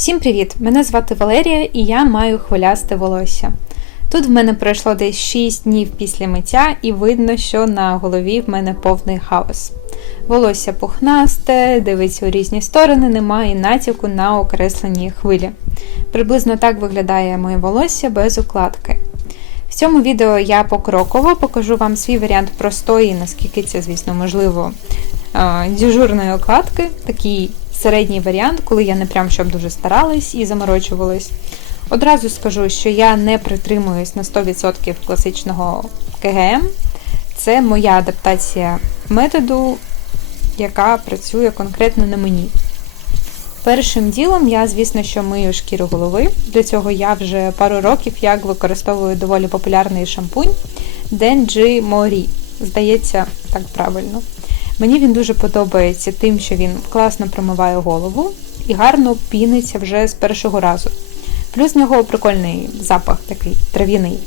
Всім привіт! Мене звати Валерія і я маю хвилясте волосся. Тут в мене пройшло десь 6 днів після миття, і видно, що на голові в мене повний хаос. Волосся пухнасте, дивиться у різні сторони, немає натяку на окреслені хвилі. Приблизно так виглядає моє волосся без укладки. В цьому відео я покроково покажу вам свій варіант простої, наскільки це, звісно, можливо, е, дежурної окладки, такий середній варіант, коли я не прям щоб дуже старалась і заморочувалась. Одразу скажу, що я не притримуюсь на 100% класичного КГМ. Це моя адаптація методу, яка працює конкретно на мені. Першим ділом я, звісно, що мию шкіру голови. Для цього я вже пару років як використовую доволі популярний шампунь Denji Mori. Здається, так правильно. Мені він дуже подобається тим, що він класно промиває голову і гарно піниться вже з першого разу. Плюс в нього прикольний запах такий трав'яний.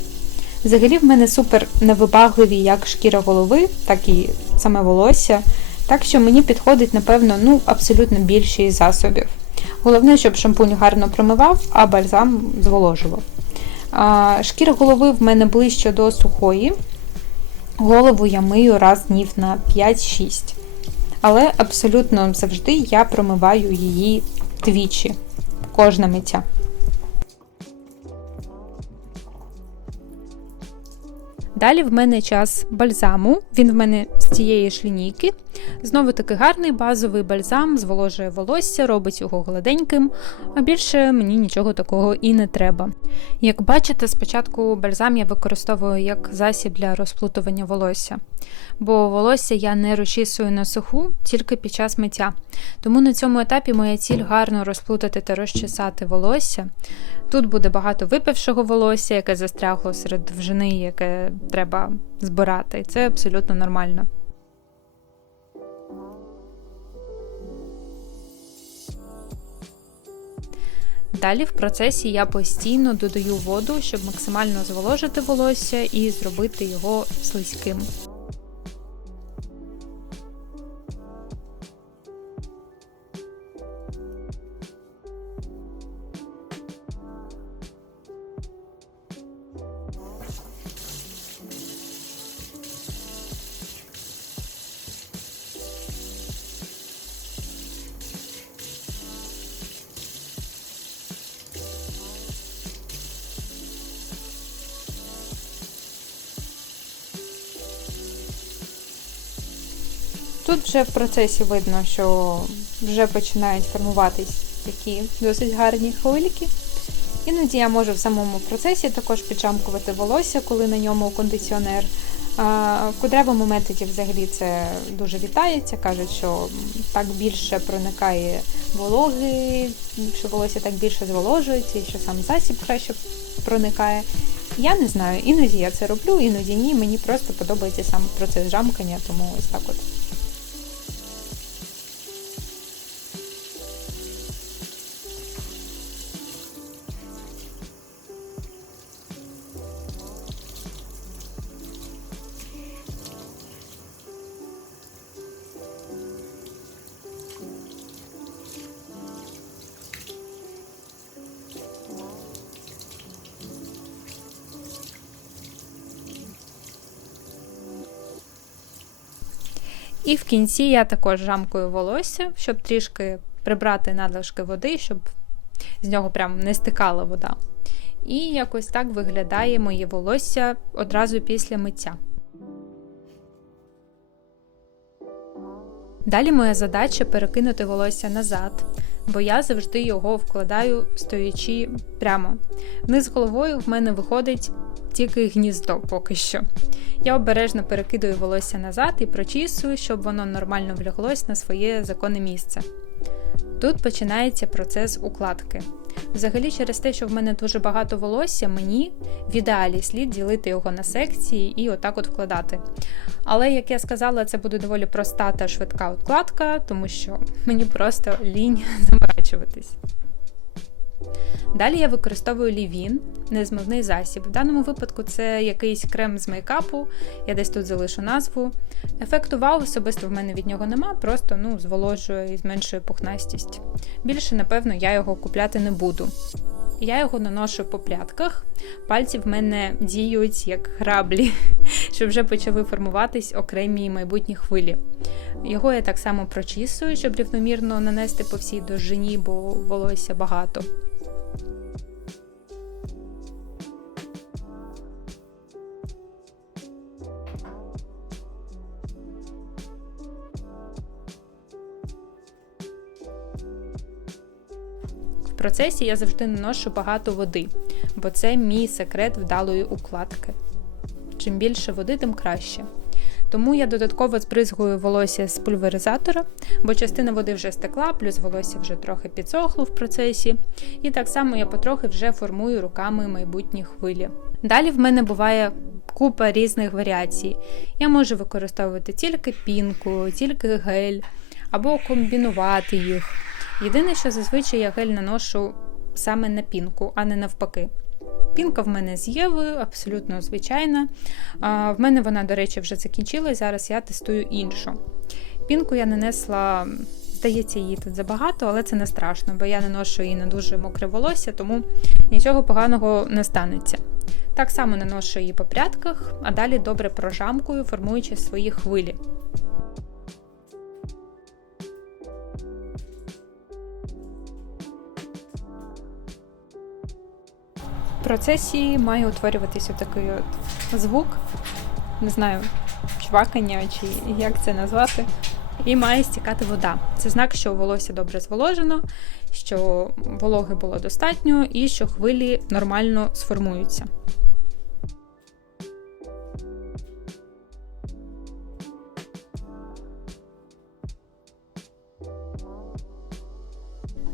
Взагалі, в мене супер невибагливі як шкіра голови, так і саме волосся. Так що мені підходить, напевно, ну, абсолютно більшість засобів. Головне, щоб шампунь гарно промивав, а бальзам зволожував. Шкіра голови в мене ближче до сухої. Голову я мию раз днів на 5-6. Але абсолютно завжди я промиваю її двічі. Кожна миття. Далі в мене час бальзаму. Він в мене з цієї ж лінійки. Знову таки гарний базовий бальзам, зволожує волосся, робить його гладеньким, а більше мені нічого такого і не треба. Як бачите, спочатку бальзам я використовую як засіб для розплутування волосся, бо волосся я не розчісую на суху тільки під час миття. Тому на цьому етапі моя ціль гарно розплутати та розчесати волосся. Тут буде багато випившого волосся, яке застрягло серед довжини, яке треба збирати, і це абсолютно нормально. Далі в процесі я постійно додаю воду, щоб максимально зволожити волосся і зробити його слизьким. Тут вже в процесі видно, що вже починають формуватись такі досить гарні хвильки. Іноді я можу в самому процесі також піджамкувати волосся, коли на ньому кондиціонер. В кудрявому методі взагалі це дуже вітається. Кажуть, що так більше проникає вологи, що волосся так більше зволожується, і що сам засіб краще проникає. Я не знаю, іноді я це роблю, іноді ні. Мені просто подобається сам процес жамкання, тому ось так от. І в кінці я також жамкую волосся, щоб трішки прибрати надлишки води, щоб з нього прям не стикала вода. І якось так виглядає моє волосся одразу після миття. Далі моя задача перекинути волосся назад, бо я завжди його вкладаю стоячи прямо. Вниз головою в мене виходить тільки гніздо поки що. Я обережно перекидую волосся назад і прочісую, щоб воно нормально вляглось на своє законне місце. Тут починається процес укладки. Взагалі, через те, що в мене дуже багато волосся, мені в ідеалі слід ділити його на секції і отак от вкладати. Але, як я сказала, це буде доволі проста та швидка укладка, тому що мені просто лінь заморачуватись. Далі я використовую лівін. незмивний засіб. В даному випадку це якийсь крем з мейкапу, я десь тут залишу назву. Ефекту вау особисто в мене від нього нема, просто ну, зволожує і зменшує пухнастість. Більше, напевно, я його купляти не буду. Я його наношу по плятках, пальці в мене діють як граблі, що вже почали формуватись окремі майбутні хвилі. Його я так само прочісую, щоб рівномірно нанести по всій довжині, бо волосся багато. Процесі я завжди наношу багато води, бо це мій секрет вдалої укладки. Чим більше води, тим краще. Тому я додатково збризгую волосся з пульверизатора, бо частина води вже стекла, плюс волосся вже трохи підсохло в процесі. І так само я потрохи вже формую руками майбутні хвилі. Далі в мене буває купа різних варіацій. Я можу використовувати тільки пінку, тільки гель, або комбінувати їх. Єдине, що зазвичай я гель наношу саме на пінку, а не навпаки. Пінка в мене з Євою, абсолютно звичайна. А, В мене вона, до речі, вже закінчилась. Зараз я тестую іншу. Пінку я нанесла, здається, її тут забагато, але це не страшно, бо я наношу її на дуже мокре волосся, тому нічого поганого не станеться. Так само наношу її по прядках, а далі добре прожамкую, формуючи свої хвилі. Процесі має утворюватися такий от звук, не знаю, чвакання чи як це назвати. І має стікати вода. Це знак, що волосся добре зволожено, що вологи було достатньо і що хвилі нормально сформуються.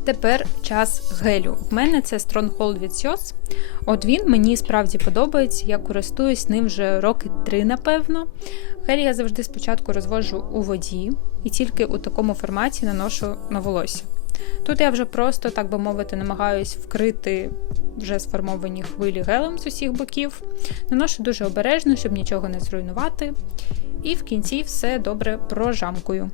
Тепер час гелю. В мене це Stronghold від Сьос. От він мені справді подобається. Я користуюсь ним вже роки три, напевно. Гель я завжди спочатку розвожу у воді і тільки у такому форматі наношу на волосся. Тут я вже просто, так би мовити, намагаюсь вкрити вже сформовані хвилі гелем з усіх боків. Наношу дуже обережно, щоб нічого не зруйнувати. І в кінці все добре прожамкую.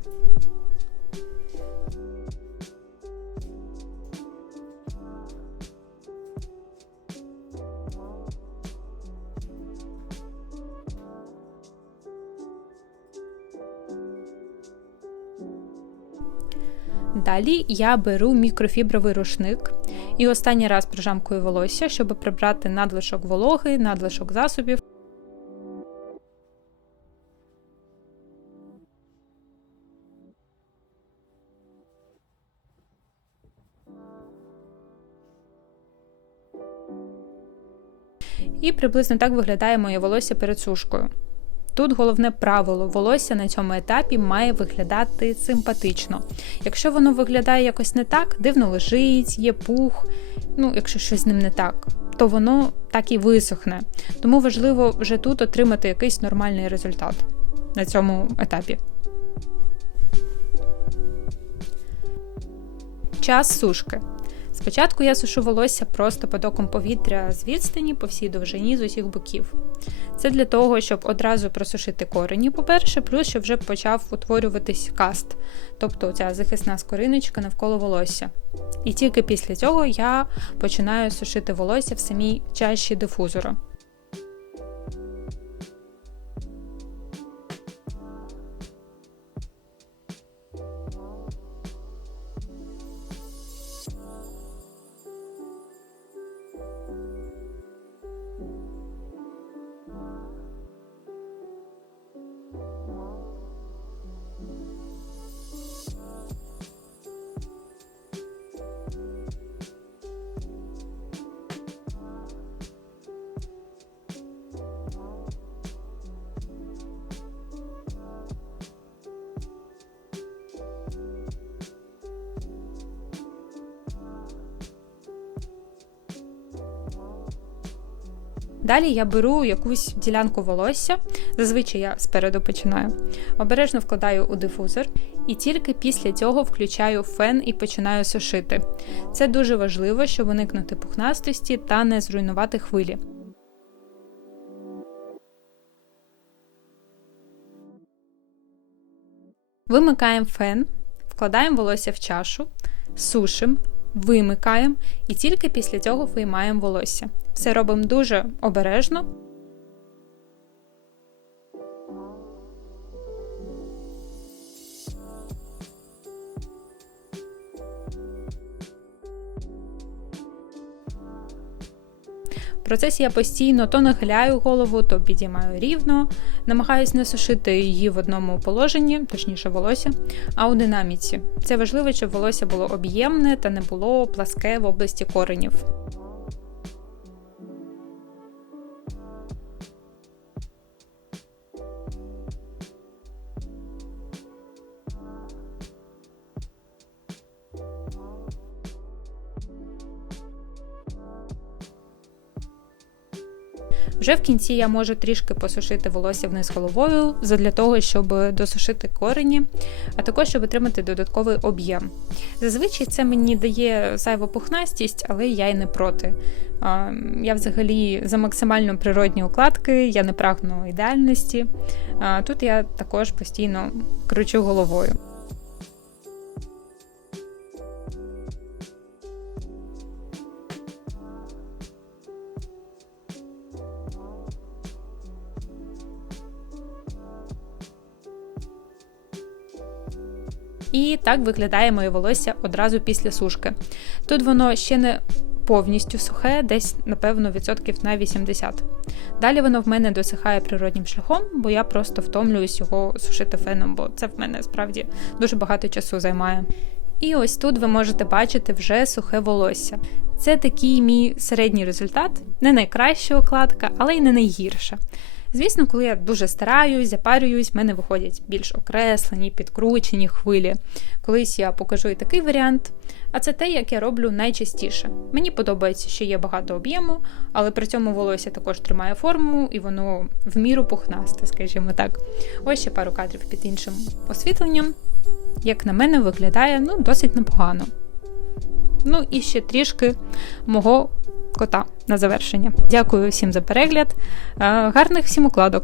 Далі я беру мікрофібровий рушник і останній раз прижамкую волосся, щоб прибрати надлишок вологи, надлишок засобів. І приблизно так виглядає моє волосся перед сушкою. Тут головне правило: волосся на цьому етапі має виглядати симпатично. Якщо воно виглядає якось не так, дивно лежить, є пух, ну, якщо щось з ним не так, то воно так і висохне. Тому важливо вже тут отримати якийсь нормальний результат на цьому етапі. Час сушки. Спочатку я сушу волосся просто потоком повітря з відстані по всій довжині з усіх боків. Це для того, щоб одразу просушити корені, по-перше, плюс щоб вже почав утворюватись каст, тобто ця захисна скориночка навколо волосся. І тільки після цього я починаю сушити волосся в самій чаші дифузора. Далі я беру якусь ділянку волосся, зазвичай я спереду починаю. Обережно вкладаю у дифузор І тільки після цього включаю фен і починаю сушити. Це дуже важливо, щоб уникнути пухнастості та не зруйнувати хвилі. Вимикаємо фен, вкладаємо волосся в чашу, сушимо, вимикаємо і тільки після цього виймаємо волосся. Все робимо дуже обережно. Процесі я постійно то нахиляю голову, то підіймаю рівно, намагаюсь не сушити її в одному положенні, точніше волосся, а у динаміці. Це важливо, щоб волосся було об'ємне та не було пласке в області коренів. Вже в кінці я можу трішки посушити волосся вниз головою для того, щоб досушити корені, а також щоб отримати додатковий об'єм. Зазвичай це мені дає зайву пухнастість, але я й не проти. Я взагалі за максимально природні укладки, я не прагну ідеальності. Тут я також постійно кручу головою. І так виглядає моє волосся одразу після сушки. Тут воно ще не повністю сухе, десь, напевно, відсотків на 80. Далі воно в мене досихає природнім шляхом, бо я просто втомлююсь його сушити феном, бо це в мене справді дуже багато часу займає. І ось тут ви можете бачити вже сухе волосся. Це такий мій середній результат, не найкраща окладка, але й не найгірша. Звісно, коли я дуже стараюсь, запарююсь, в мене виходять більш окреслені, підкручені хвилі. Колись я покажу і такий варіант. А це те, як я роблю найчастіше. Мені подобається, що є багато об'єму, але при цьому волосся також тримає форму і воно в міру пухнасте, скажімо так. Ось ще пару кадрів під іншим освітленням. Як на мене, виглядає ну, досить непогано. Ну і ще трішки мого кота на завершення. Дякую всім за перегляд. Гарних всім укладок!